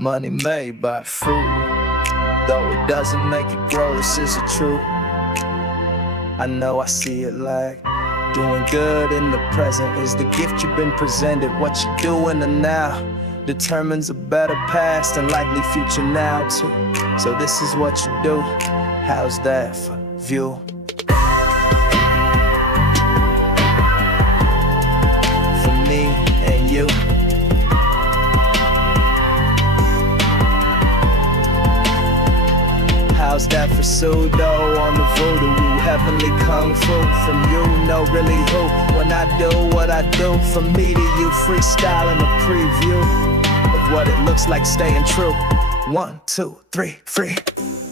Money made by fruit, though it doesn't make it grow, this is the truth. I know I see it like doing good in the present is the gift you've been presented. What you do in the now determines a better past and likely future now too. So this is what you do. How's that for view? For me and you. How's that for pseudo on the voodoo? Heavenly kung fu from you, no really who. When I do what I do, from me to you, freestyling a preview of what it looks like staying true. 1, 2, 3, free.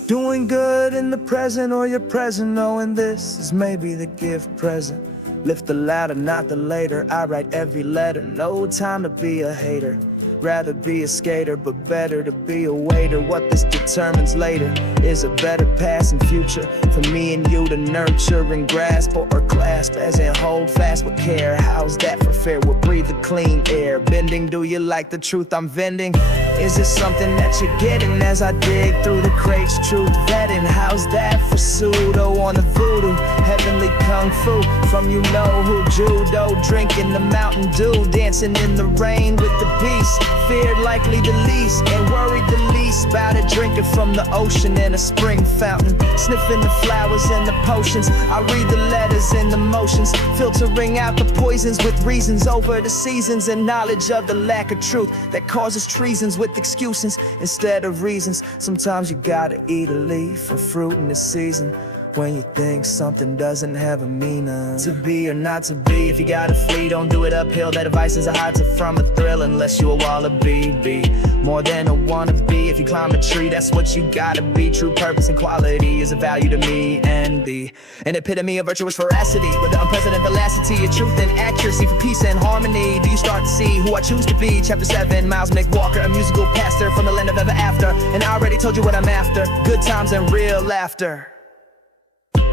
Doing good in the present or your present, knowing this is maybe the gift present. Lift the ladder, not the later. I write every letter, no time to be a hater. Rather be a skater, but better to be a waiter. What this determines later is a better past and future for me and you to nurture and grasp or clasp, as in hold fast with care. How's that for fair? We'll breathe the clean air. Bending, do you like the truth I'm vending? Is it something that you're getting as I dig through the crates, truth vetting? How's that for pseudo on the voodoo? Heavenly kung fu from you know who. Judo, drinking the Mountain Dew, dancing in the rain with the beast. Feared likely the least, and worried the least about it. Drinking from the ocean in a spring fountain, sniffing the flowers and the potions. I read the letters and the motions, filtering out the poisons with reasons over the seasons, and knowledge of the lack of truth that causes treasons with excuses instead of reasons. Sometimes you gotta eat a leaf or fruit in the season when you think something doesn't have a meaning. To be or not to be, if you gotta flee, don't do it uphill. That advice is a hide from a thrill unless you a wallaby. Be more than a wannabe. If you climb a tree, that's what you gotta be. True purpose and quality is a value to me and thee. An epitome of virtuous veracity with the unprecedented velocity of truth and accuracy for peace and harmony. Do you start to see who I choose to be? Chapter 7, Miles McWalker, a musical pastor from the land of ever after. And I already told you what I'm after, good times and real laughter.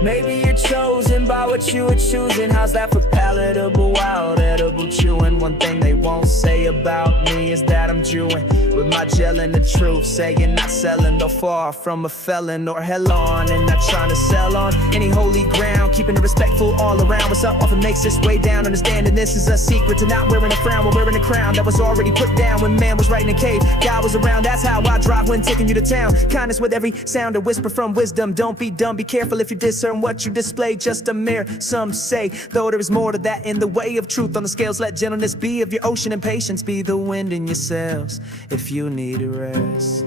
Maybe you're chosen by what you were choosing. How's that for palatable, wild, edible chewing? One thing they won't say about me is that I'm chewing with my gel and the truth, saying not selling, no far from a felon or hell on, and not trying to sell on any holy ground, keeping it respectful all around. What's up often makes its way down, understanding this is a secret to not wearing a frown while wearing a crown that was already put down when man was writing a cave. God was around, that's how I drive when taking you to town. Kindness with every sound, a whisper from wisdom. Don't be dumb, be careful if you discern what you display, just a mirror, some say, though there is more to that in the way of truth on the scales. Let gentleness be of your ocean and patience be the wind in your sails. If you need a rest,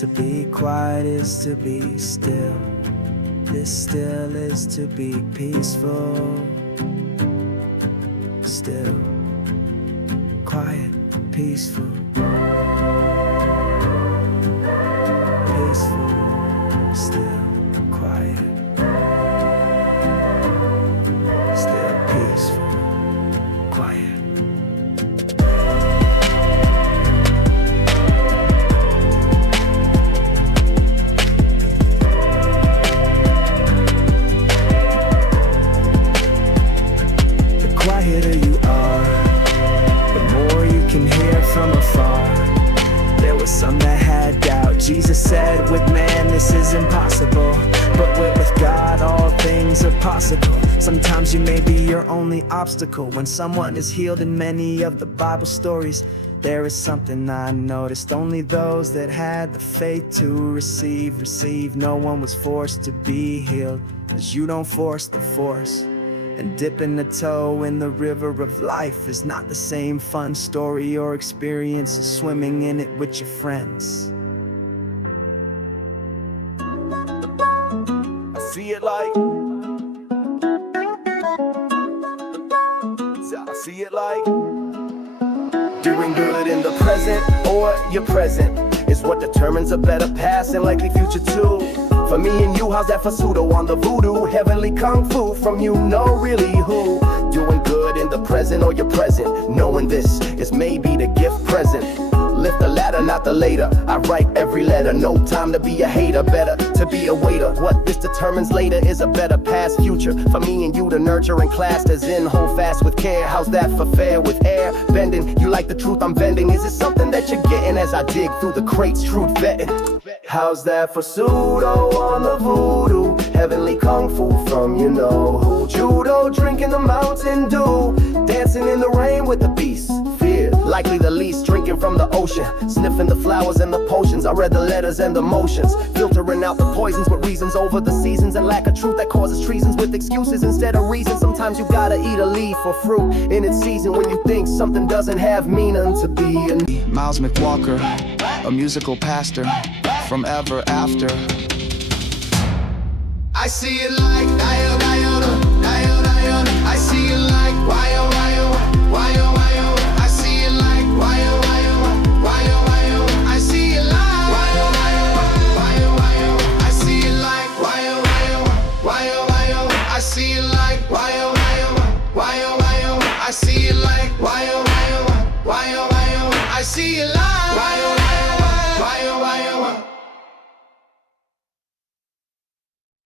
to be quiet is to be still. This still is to be peaceful. Still, quiet, peaceful. Peaceful, still, quiet. Still peaceful, quiet. The quieter you are, the more you can hear from afar. There was some that had doubt. Jesus said, with man this is impossible, but with God all things are possible. Sometimes you may be your only obstacle. When someone is healed in many of the Bible stories, there is something I noticed. Only those that had the faith to receive. No one was forced to be healed, 'cause you don't force the force. And dipping a toe in the river of life is not the same fun story or experience as swimming in it with your friends. I see it like, I see it like doing good in the present or your present is what determines a better past and likely future too. For me and you, how's that for pseudo on the voodoo? Heavenly kung fu from you know really who. Doing good in the present or your present, knowing this is maybe the gift present. Lift the ladder, not the later. I write every letter, no time to be a hater, better to be a waiter. What this determines later is a better past future for me and you to nurture and class as in hold fast with care. How's that for fair with air bending? You like the truth I'm vending? Is it something that you're getting as I dig through the crates, truth vetting? How's that for pseudo on the voodoo? Heavenly kung fu from you know who. Judo, drinking the Mountain Dew, dancing in the rain with the beast. Fear, likely the least, drinking from the ocean, sniffing the flowers and the potions. I read the letters and the motions, filtering out the poisons with reasons over the seasons, and lack of truth that causes treasons with excuses instead of reasons. Sometimes you gotta eat a leaf or fruit in its season when you think something doesn't have meaning to be. Miles McWalker, a musical pastor from ever after. I see it like Diana, I see it like why oh why oh why oh why oh. I see it like why oh why oh why oh why oh. I see it like why oh why oh why oh why oh. I see it like why oh why oh why oh why oh. I see it like why oh why oh why oh why oh. I see it like why oh why oh why oh why oh. I see it like why oh.